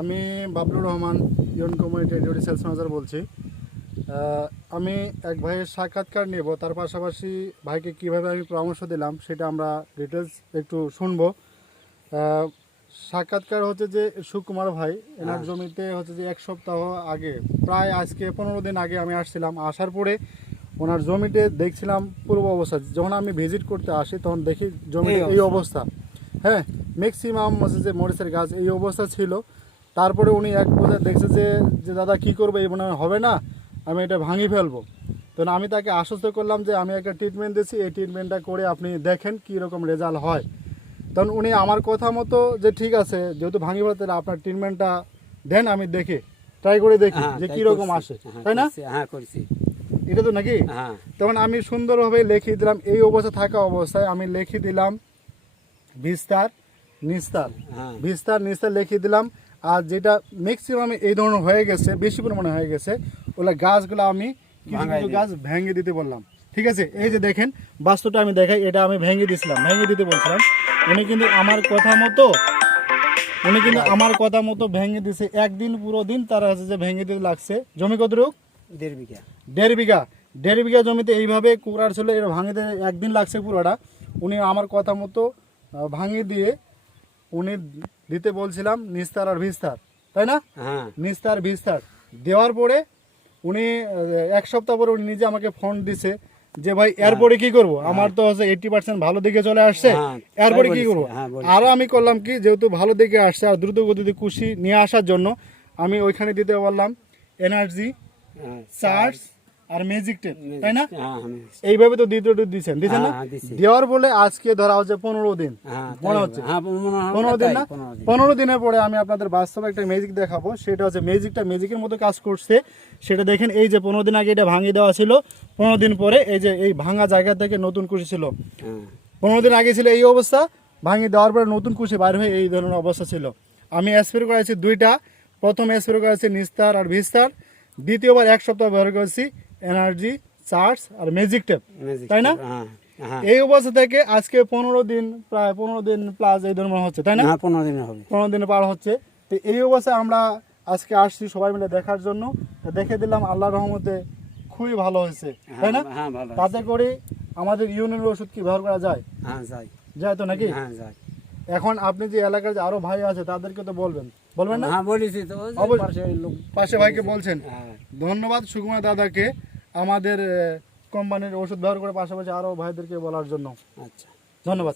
আমি বাবলুর রহমান ইউন community radio sales manager বলছি। আমি এক ভাইয়ের সাক্ষাৎকার নেব, তার পাশাপাশি ভাইকে কিভাবে আমি পরামর্শ দিলাম সেটা আমরা ডিটেলস একটু শুনবো। সাক্ষাৎকার হচ্ছে যে সুকুমার ভাই, এনার জমিতে হচ্ছে যে এক সপ্তাহ আগে, প্রায় আজকে 15 দিন আগে আমি আসছিলাম। আসার পরে ওনার জমিতে দেখছিলাম পূর্ব অবস্থা। যখন আমি ভিজিট করতে আসি তখন দেখি জমিতে এই অবস্থা। হ্যাঁ, ম্যাক্সিমাম হচ্ছে যে মরিচের গাছ এই অবস্থা ছিল। তারপরে উনি এক পর্যায়ে দেখছে যে দাদা কী করবো, এই মনে হবে না, আমি এটা ভাঙি ফেলবো। তখন আমি তাকে আশ্বস্ত করলাম যে আমি একটা ট্রিটমেন্ট দিচ্ছি, এই ট্রিটমেন্টটা করে আপনি দেখেন কী রকম রেজাল্ট হয়। তখন উনি আমার কথা মতো যে ঠিক আছে, যেহেতু ভাঙি ফেলে তাহলে আপনার ট্রিটমেন্টটা দেন, আমি দেখি ট্রাই করে দেখি যে কীরকম আসে, তাই না? হ্যাঁ, করছি এটা তো নাকি? হ্যাঁ। তখন আমি সুন্দরভাবে লিখে দিলাম, এই অবস্থা থাকা অবস্থায় আমি লিখে দিলাম বিস্তার নিস্তার, বিস্তার নিস্তার লিখে দিলাম। আর যেটা ম্যাক্সিমাম এই ধরনের হয়ে গেছে, বেশি পরিমাণে হয়ে গেছে, ওগুলো গাছগুলো আমি কিছু কিছু গাছ ভেঙে দিতে বললাম। ঠিক আছে, এই যে দেখেন বাস্তুটা আমি দেখাই, এটা আমি ভেঙে দিয়েছিলাম, ভেঙে দিতে বলছিলাম। উনি কিন্তু আমার কথা মতো ভেঙে দিছে। একদিন পুরো দিন তার কাছে যে ভেঙে দিতে লাগছে। জমি কতটুকু? 1.5 বিঘা জমিতে এইভাবে কুড়ার ছিল, এটা ভাঙিতে একদিন লাগছে পুরোটা। উনি আমার কথা মতো ভাঙিয়ে দিয়ে উনি দিতে বলছিলাম নিস্তার আর ভিস্তার, তাই না? নিস্তার ভিস্তার দেওয়ার পরে উনি এক সপ্তাহ পরে উনি নিজে আমাকে ফোন দিছে যে ভাই এরপরে কি করব, আমার তো হচ্ছে 80% ভালো দিকে চলে আসছে, এরপরে কি করবো। আরও আমি করলাম কি, যেহেতু ভালো দিকে আসছে আর দ্রুত গতিতে কুশি নিয়ে আসার জন্য আমি ওইখানে দিতে বললাম এনার্জি, চার্জ আর ম্যাজিক টেপ, তাই না? এইভাবে তো দিচ্ছেন না? দেওয়ার বলে আজকে ধরা হচ্ছে 15 দিন, মনে হচ্ছে 15 দিন না? 15 দিনের পরে আমি আপনাদের বাস্তবে একটা ম্যাজিক দেখাবো। সেটা হচ্ছে ম্যাজিকের মতো কাজ করছে। সেটা দেখেন, এই যে 15 দিন আগে এটা ভাঙিয়ে দেওয়া ছিল, 15 দিন পরে এই যে এই ভাঙা জায়গা থেকে নতুন কুশি ছিল। 15 দিন আগে ছিল এই অবস্থা, ভাঙিয়ে দেওয়ার পরে নতুন কুশি বাইর হয়ে এই ধরনের অবস্থা ছিল। আমি স্প্রে করেছি 2টা, প্রথম স্প্রে করেছি নিস্তার আর ভিস্তার, দ্বিতীয়বার এক সপ্তাহ ব্যবহার করেছি এনার্জি, চার্জ আর ম্যাজিক টেপ, তাই না? এই অবস্থা থেকে আজকে 15 দিন, প্রায় 15 দিন প্লাস এই ধরনের হচ্ছে, তাই না? 15 দিন পার হচ্ছে। তো এই অবস্থায় আমরা আজকে আসছি সবাই মিলে দেখার জন্য। দেখে দিলাম আল্লাহর রহমতে খুবই ভালো হয়েছে, তাই না? তাতে করে আমাদের ইউনিয়নের ওষুধ কি ব্যবহার করা যায়? যায় তো নাকি? এখন আপনি যে এলাকার যে আরো ভাই আছে তাদেরকে তো বলবেন না? পাশে ভাইকে বলছেন। ধন্যবাদ সুকুমার দাদাকে আমাদের কোম্পানির ওষুধ ব্যবহার করে পাশাপাশি আরো ভাইদেরকে বলার জন্য। আচ্ছা, ধন্যবাদ।